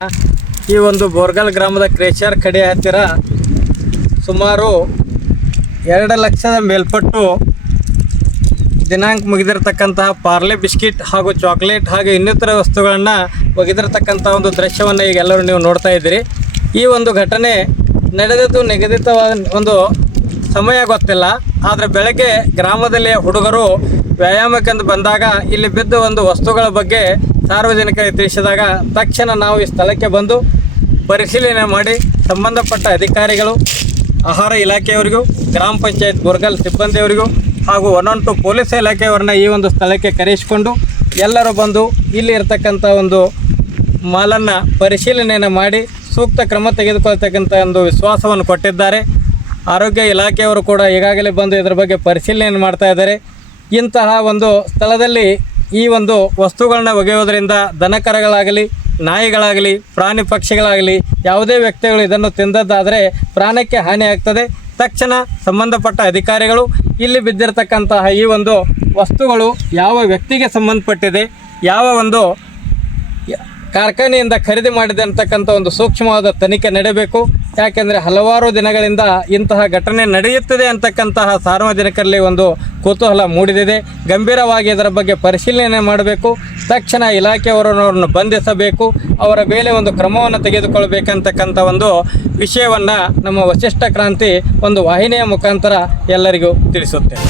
ಈ ಒಂದು ಬೋರ್ಗಲ್ ಗ್ರಾಮದ ಕ್ರೇಷರ್ ಕಡೆ ಹತ್ತಿರ ಸುಮಾರು 2 ಲಕ್ಷದ ಮೇಲ್ಪಟ್ಟು ದಿನಾಂಕ ಮುಗಿದಿರತಕ್ಕಂತಹ ಪಾರ್ಲೆ ಬಿಸ್ಕಿಟ್ ಹಾಗೂ ಚಾಕ್ಲೇಟ್ ಹಾಗೂ ಇನ್ನಿತರ ವಸ್ತುಗಳನ್ನು ಒಗೆದಿರತಕ್ಕಂಥ ಒಂದು ದೃಶ್ಯವನ್ನು ಈಗ ಎಲ್ಲರೂ ನೀವು ನೋಡ್ತಾ ಇದ್ದೀರಿ. ಈ ಒಂದು ಘಟನೆ ನಡೆದದ್ದು ನಿಗದಿತವಾದ ಒಂದು ಸಮಯ ಗೊತ್ತಿಲ್ಲ, ಆದರೆ ಬೆಳಗ್ಗೆ ಗ್ರಾಮದಲ್ಲಿ ಹುಡುಗರು ವ್ಯಾಯಾಮಕ್ಕೆಂದು ಬಂದಾಗ ಇಲ್ಲಿ ಬಿದ್ದ ಒಂದು ವಸ್ತುಗಳ ಬಗ್ಗೆ ಸಾರ್ವಜನಿಕರಿಗೆ ತಿಳಿಸಿದಾಗ ತಕ್ಷಣ ನಾವು ಈ ಸ್ಥಳಕ್ಕೆ ಬಂದು ಪರಿಶೀಲನೆ ಮಾಡಿ ಸಂಬಂಧಪಟ್ಟ ಅಧಿಕಾರಿಗಳು, ಆಹಾರ ಇಲಾಖೆಯವರಿಗೂ, ಗ್ರಾಮ ಪಂಚಾಯತ್ ಬೋರ್ಗಲ್ ಸಿಬ್ಬಂದಿಯವರಿಗೂ ಹಾಗೂ 112 ಪೊಲೀಸ್ ಇಲಾಖೆಯವರನ್ನ ಈ ಒಂದು ಸ್ಥಳಕ್ಕೆ ಕರೆಸಿಕೊಂಡು ಎಲ್ಲರೂ ಬಂದು ಇಲ್ಲಿ ಇರತಕ್ಕಂಥ ಒಂದು ಮಾಲನ್ನು ಪರಿಶೀಲನೆಯನ್ನು ಮಾಡಿ ಸೂಕ್ತ ಕ್ರಮ ತೆಗೆದುಕೊಳ್ತಕ್ಕಂಥ ಒಂದು ವಿಶ್ವಾಸವನ್ನು ಕೊಟ್ಟಿದ್ದಾರೆ. ಆರೋಗ್ಯ ಇಲಾಖೆಯವರು ಕೂಡ ಈಗಾಗಲೇ ಬಂದು ಇದರ ಬಗ್ಗೆ ಪರಿಶೀಲನೆ ಮಾಡ್ತಾ ಇದ್ದಾರೆ. ಇಂತಹ ಒಂದು ಸ್ಥಳದಲ್ಲಿ ಈ ಒಂದು ವಸ್ತುಗಳನ್ನ ಒಗೆಯೋದರಿಂದ ದನಕರಗಳಾಗಲಿ, ನಾಯಿಗಳಾಗಲಿ, ಪ್ರಾಣಿ ಪಕ್ಷಿಗಳಾಗಲಿ ಯಾವುದೇ ವ್ಯಕ್ತಿಗಳು ಇದನ್ನು ತಿಂದದ್ದಾದರೆ ಪ್ರಾಣಕ್ಕೆ ಹಾನಿ ಆಗ್ತದೆ. ತಕ್ಷಣ ಸಂಬಂಧಪಟ್ಟ ಅಧಿಕಾರಿಗಳು ಇಲ್ಲಿ ಬಿದ್ದಿರತಕ್ಕಂತಹ ಈ ಒಂದು ವಸ್ತುಗಳು ಯಾವ ವ್ಯಕ್ತಿಗೆ ಸಂಬಂಧಪಟ್ಟಿದೆ, ಯಾವ ಒಂದು ಕಾರ್ಖಾನೆಯಿಂದ ಖರೀದಿ ಮಾಡಿದೆ ಅಂತಕ್ಕಂಥ ಒಂದು ಸೂಕ್ಷ್ಮವಾದ ತನಿಖೆ ನಡೆಯಬೇಕು. ಯಾಕೆಂದರೆ ಹಲವಾರು ದಿನಗಳಿಂದ ಇಂತಹ ಘಟನೆ ನಡೆಯುತ್ತದೆ ಅಂತಕ್ಕಂತಹ ಸಾರ್ವಜನಿಕರಲ್ಲಿ ಒಂದು ಕುತೂಹಲ ಮೂಡಿದಿದೆ. ಗಂಭೀರವಾಗಿ ಇದರ ಬಗ್ಗೆ ಪರಿಶೀಲನೆ ಮಾಡಬೇಕು. ತಕ್ಷಣ ಇಲಾಖೆಯವರನ್ನು ಬಂಧಿಸಬೇಕು, ಅವರ ಮೇಲೆ ಒಂದು ಕ್ರಮವನ್ನು ತೆಗೆದುಕೊಳ್ಬೇಕಂತಕ್ಕಂಥ ಒಂದು ವಿಷಯವನ್ನು ನಮ್ಮ ವಸಿಷ್ಠ ಕ್ರಾಂತಿ ಒಂದು ವಾಹಿನಿಯ ಮುಖಾಂತರ ಎಲ್ಲರಿಗೂ ತಿಳಿಸುತ್ತೇವೆ.